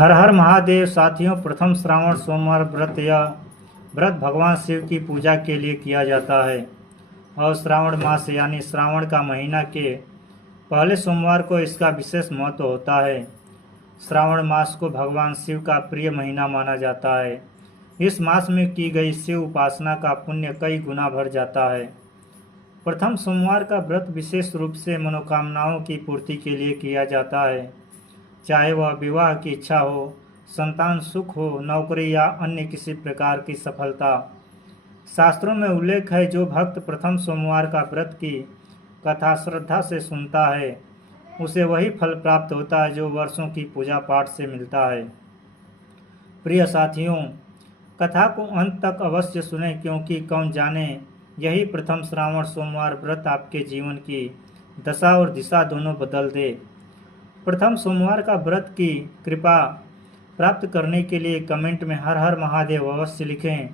हर हर महादेव साथियों, प्रथम श्रावण सोमवार व्रत यह व्रत भगवान शिव की पूजा के लिए किया जाता है और श्रावण मास यानी श्रावण का महीना के पहले सोमवार को इसका विशेष महत्व होता है। श्रावण मास को भगवान शिव का प्रिय महीना माना जाता है। इस मास में की गई शिव उपासना का पुण्य कई गुना बढ़ जाता है। प्रथम सोमवार का व्रत विशेष रूप से मनोकामनाओं की पूर्ति के लिए किया जाता है, चाहे वह विवाह की इच्छा हो, संतान सुख हो, नौकरी या अन्य किसी प्रकार की सफलता। शास्त्रों में उल्लेख है, जो भक्त प्रथम सोमवार का व्रत की कथा श्रद्धा से सुनता है उसे वही फल प्राप्त होता है जो वर्षों की पूजा पाठ से मिलता है। प्रिय साथियों, कथा को अंत तक अवश्य सुनें, क्योंकि कौन जाने यही प्रथम श्रावण सोमवार व्रत आपके जीवन की दशा और दिशा दोनों बदल दे। प्रथम सोमवार का व्रत की कृपा प्राप्त करने के लिए कमेंट में हर हर महादेव अवश्य लिखें।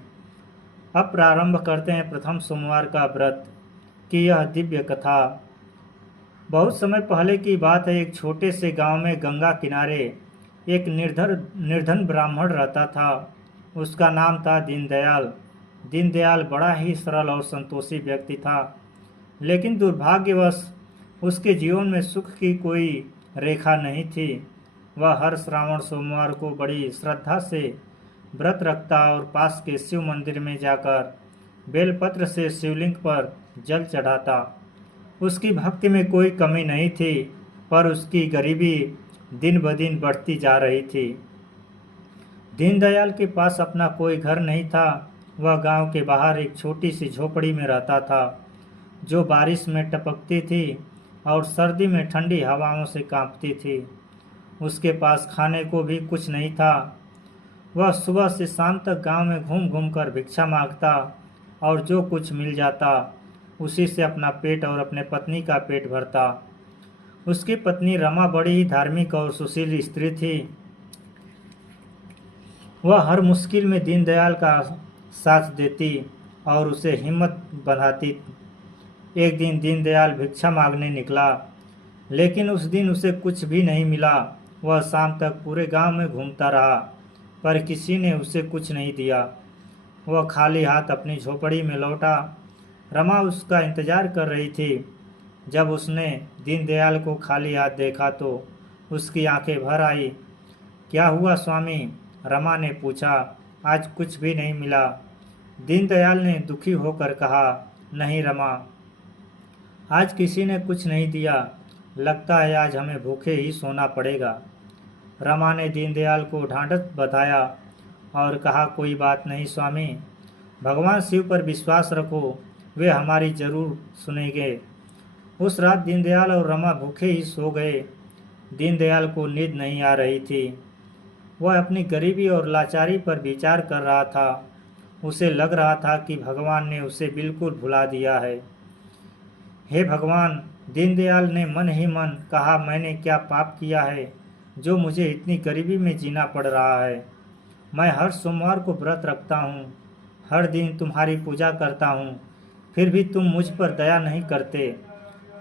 अब प्रारंभ करते हैं प्रथम सोमवार का व्रत की यह दिव्य कथा। बहुत समय पहले की बात है। एक छोटे से गांव में गंगा किनारे एक निर्धन ब्राह्मण रहता था। उसका नाम था दीनदयाल। दीनदयाल बड़ा ही सरल और संतोषी व्यक्ति था, लेकिन दुर्भाग्यवश उसके जीवन में सुख की कोई रेखा नहीं थी। वह हर श्रावण सोमवार को बड़ी श्रद्धा से व्रत रखता और पास के शिव मंदिर में जाकर बेलपत्र से शिवलिंग पर जल चढ़ाता। उसकी भक्ति में कोई कमी नहीं थी, पर उसकी गरीबी दिन ब दिन बढ़ती जा रही थी। दीनदयाल के पास अपना कोई घर नहीं था। वह गांव के बाहर एक छोटी सी झोपड़ी में रहता था, जो बारिश में टपकती थी और सर्दी में ठंडी हवाओं से कांपती थी। उसके पास खाने को भी कुछ नहीं था। वह सुबह से शाम तक गांव में घूम घूम कर भिक्षा मांगता और जो कुछ मिल जाता उसी से अपना पेट और अपने पत्नी का पेट भरता। उसकी पत्नी रमा बड़ी ही धार्मिक और सुशील स्त्री थी। वह हर मुश्किल में दीनदयाल का साथ देती और उसे हिम्मत बंधाती। एक दिन दीनदयाल भिक्षा मांगने निकला, लेकिन उस दिन उसे कुछ भी नहीं मिला। वह शाम तक पूरे गांव में घूमता रहा, पर किसी ने उसे कुछ नहीं दिया। वह खाली हाथ अपनी झोपड़ी में लौटा। रमा उसका इंतजार कर रही थी। जब उसने दीनदयाल को खाली हाथ देखा तो उसकी आंखें भर आई। क्या हुआ स्वामी? रमा ने पूछा। आज कुछ भी नहीं मिला। दीनदयाल ने दुखी होकर कहा। नहीं रमा, आज किसी ने कुछ नहीं दिया। लगता है आज हमें भूखे ही सोना पड़ेगा। रमा ने दीनदयाल को ढांढस बंधाया और कहा, कोई बात नहीं स्वामी, भगवान शिव पर विश्वास रखो, वे हमारी जरूर सुनेंगे। उस रात दीनदयाल और रमा भूखे ही सो गए। दीनदयाल को नींद नहीं आ रही थी। वह अपनी गरीबी और लाचारी पर विचार कर रहा था। उसे लग रहा था कि भगवान ने उसे बिल्कुल भुला दिया है। हे भगवान, दीनदयाल ने मन ही मन कहा, मैंने क्या पाप किया है जो मुझे इतनी गरीबी में जीना पड़ रहा है। मैं हर सोमवार को व्रत रखता हूँ, हर दिन तुम्हारी पूजा करता हूँ, फिर भी तुम मुझ पर दया नहीं करते।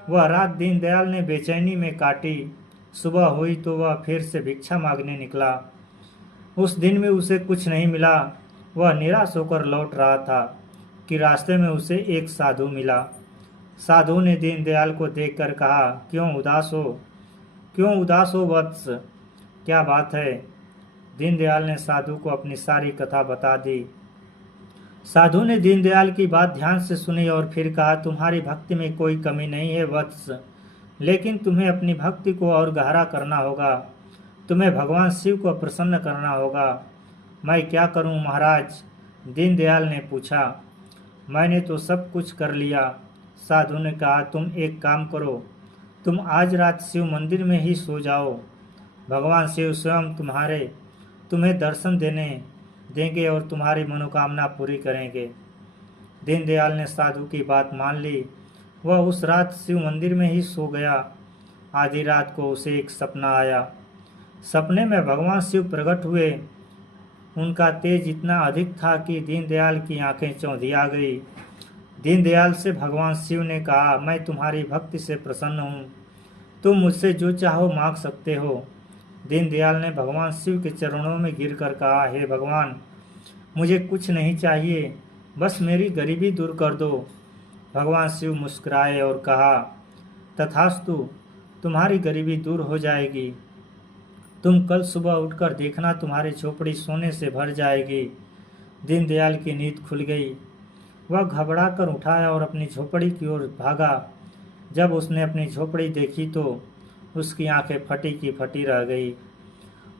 वह रात दीनदयाल ने बेचैनी में काटी। सुबह हुई तो वह फिर से भिक्षा मांगने निकला। उस दिन में उसे कुछ नहीं मिला। वह निराश होकर लौट रहा था कि रास्ते में उसे एक साधु मिला। साधु ने दीनदयाल को देखकर कहा, क्यों उदास हो वत्स, क्या बात है? दीनदयाल ने साधु को अपनी सारी कथा बता दी। साधु ने दीनदयाल की बात ध्यान से सुनी और फिर कहा, तुम्हारी भक्ति में कोई कमी नहीं है वत्स, लेकिन तुम्हें अपनी भक्ति को और गहरा करना होगा। तुम्हें भगवान शिव को प्रसन्न करना होगा। मैं क्या करूं महाराज? दीनदयाल ने पूछा। मैंने तो सब कुछ कर लिया। साधु ने कहा, तुम एक काम करो, तुम आज रात शिव मंदिर में ही सो जाओ। भगवान शिव स्वयं तुम्हें दर्शन देंगे और तुम्हारी मनोकामना पूरी करेंगे। दीनदयाल ने साधु की बात मान ली। वह उस रात शिव मंदिर में ही सो गया। आधी रात को उसे एक सपना आया। सपने में भगवान शिव प्रकट हुए। उनका तेज इतना अधिक था कि दीनदयाल की आंखें चौंधिया गई। दीनदयाल से भगवान शिव ने कहा, मैं तुम्हारी भक्ति से प्रसन्न हूँ, तुम मुझसे जो चाहो मांग सकते हो। दीनदयाल ने भगवान शिव के चरणों में गिरकर कहा, हे भगवान, मुझे कुछ नहीं चाहिए, बस मेरी गरीबी दूर कर दो। भगवान शिव मुस्कुराए और कहा, तथास्तु, तुम्हारी गरीबी दूर हो जाएगी। तुम कल सुबह उठकर देखना, तुम्हारी झोपड़ी सोने से भर जाएगी। दीनदयाल की नींद खुल गई। वह घबरा कर उठा और अपनी झोपड़ी की ओर भागा। जब उसने अपनी झोपड़ी देखी तो उसकी आंखें फटी की फटी रह गई।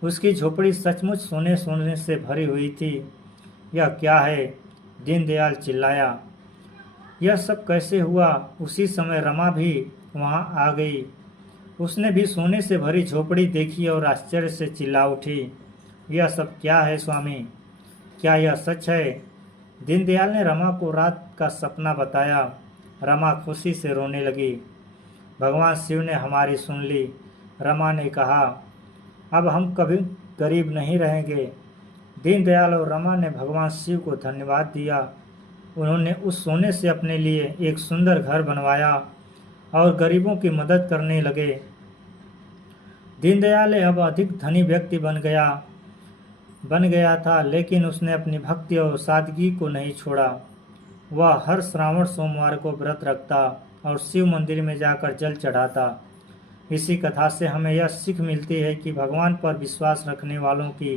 उसकी झोपड़ी सचमुच सोने सोने से भरी हुई थी। यह क्या है? दीनदयाल चिल्लाया। यह सब कैसे हुआ? उसी समय रमा भी वहां आ गई। उसने भी सोने से भरी झोपड़ी देखी और आश्चर्य से चिल्ला उठी, यह सब क्या है स्वामी? क्या यह सच है? दीनदयाल ने रमा को रात का सपना बताया। रमा खुशी से रोने लगी। भगवान शिव ने हमारी सुन ली। रमा ने कहा, अब हम कभी गरीब नहीं रहेंगे। दीनदयाल और रमा ने भगवान शिव को धन्यवाद दिया। उन्होंने उस सोने से अपने लिए एक सुंदर घर बनवाया और गरीबों की मदद करने लगे। दीनदयाल अब अधिक धनी व्यक्ति बन गया था, लेकिन उसने अपनी भक्ति और सादगी को नहीं छोड़ा। वह हर श्रावण सोमवार को व्रत रखता और शिव मंदिर में जाकर जल चढ़ाता। इसी कथा से हमें यह सीख मिलती है कि भगवान पर विश्वास रखने वालों की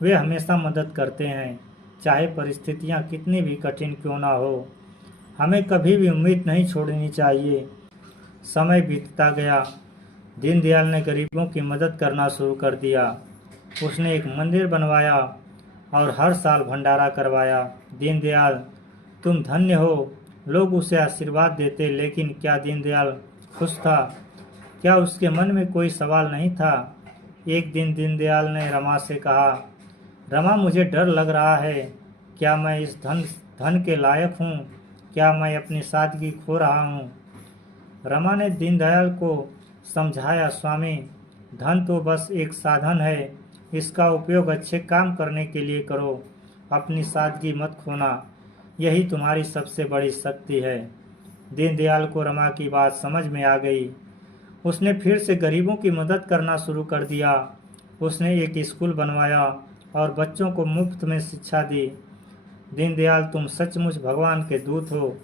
वे हमेशा मदद करते हैं, चाहे परिस्थितियां कितनी भी कठिन क्यों ना हो। हमें कभी भी उम्मीद नहीं छोड़नी चाहिए। समय बीतता गया। दीनदयाल ने गरीबों की मदद करना शुरू कर दिया। उसने एक मंदिर बनवाया और हर साल भंडारा करवाया। दीनदयाल, तुम धन्य हो। लोग उसे आशीर्वाद देते, लेकिन क्या दीनदयाल खुश था? क्या उसके मन में कोई सवाल नहीं था? एक दिन दीनदयाल ने रमा से कहा, रमा, मुझे डर लग रहा है। क्या मैं इस धन के लायक हूँ? क्या मैं अपनी सादगी खो रहा हूँ? रमा ने दीनदयाल को समझाया, स्वामी, धन तो बस एक साधन है। इसका उपयोग अच्छे काम करने के लिए करो। अपनी सादगी मत खोना। यही तुम्हारी सबसे बड़ी शक्ति है। दीनदयाल को रमा की बात समझ में आ गई। उसने फिर से गरीबों की मदद करना शुरू कर दिया। उसने एक स्कूल बनवाया और बच्चों को मुफ्त में शिक्षा दी। दीनदयाल, तुम सचमुच भगवान के दूत हो।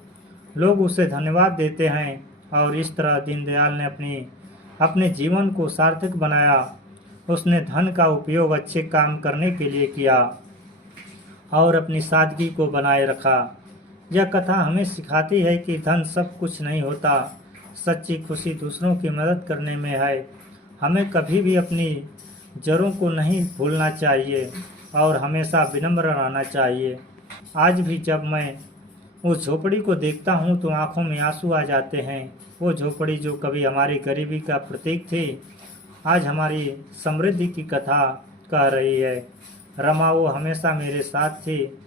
लोग उसे धन्यवाद देते हैं और इस तरह दीनदयाल ने अपने जीवन को सार्थक बनाया। उसने धन का उपयोग अच्छे काम करने के लिए किया और अपनी सादगी को बनाए रखा। यह कथा हमें सिखाती है कि धन सब कुछ नहीं होता। सच्ची खुशी दूसरों की मदद करने में है। हमें कभी भी अपनी जड़ों को नहीं भूलना चाहिए और हमेशा विनम्र रहना चाहिए। आज भी जब मैं उस झोपड़ी को देखता हूँ तो आंखों में आंसू आ जाते हैं। वो झोपड़ी जो कभी हमारी गरीबी का प्रतीक थी, आज हमारी समृद्धि की कथा कह रही है। रमा वो हमेशा मेरे साथ थी।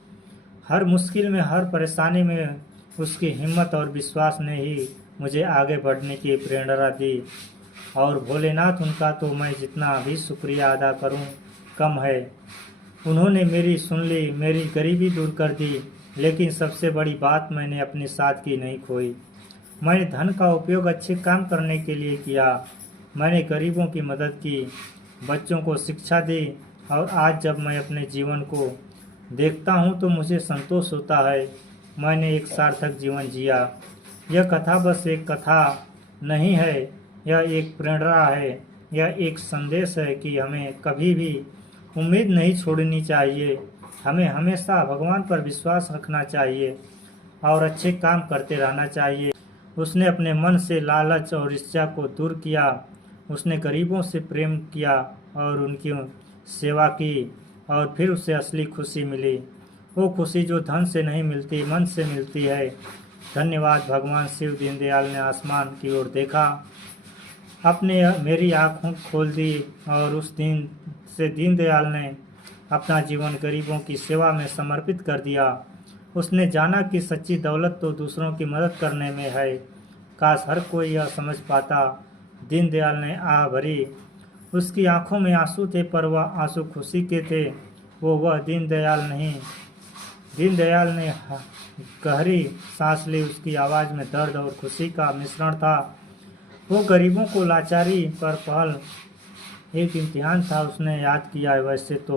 हर मुश्किल में, हर परेशानी में उसकी हिम्मत और विश्वास ने ही मुझे आगे बढ़ने की प्रेरणा दी। और भोलेनाथ, उनका तो मैं जितना भी शुक्रिया अदा करूं कम है। उन्होंने मेरी सुन ली, मेरी गरीबी दूर कर दी, लेकिन सबसे बड़ी बात, मैंने अपनी सादगी नहीं खोई। मैंने धन का उपयोग अच्छे काम करने के लिए किया। मैंने गरीबों की मदद की, बच्चों को शिक्षा दी और आज जब मैं अपने जीवन को देखता हूँ तो मुझे संतोष होता है। मैंने एक सार्थक जीवन जिया। यह कथा बस एक कथा नहीं है, यह एक प्रेरणा है। यह एक संदेश है कि हमें कभी भी उम्मीद नहीं छोड़नी चाहिए। हमें हमेशा भगवान पर विश्वास रखना चाहिए और अच्छे काम करते रहना चाहिए। उसने अपने मन से लालच और इच्छा को दूर किया। उसने गरीबों से प्रेम किया और उनकी सेवा की और फिर उसे असली खुशी मिली। वो खुशी जो धन से नहीं मिलती, मन से मिलती है। धन्यवाद भगवान शिव। दीनदयाल ने आसमान की ओर देखा, अपने मेरी आँखों खोल दी और उस दिन से दीनदयाल ने अपना जीवन गरीबों की सेवा में समर्पित कर दिया। उसने जाना कि सच्ची दौलत तो दूसरों की मदद करने में है। काश हर कोई यह समझ पाता। दीनदयाल ने आह भरी। उसकी आंखों में आंसू थे, पर वह आंसू खुशी के थे। वह दीनदयाल नहीं। दीनदयाल ने गहरी सांस ली। उसकी आवाज़ में दर्द और खुशी का मिश्रण था। वो गरीबों को लाचारी पर पहल एक इम्तिहान था, उसने याद किया। वैसे तो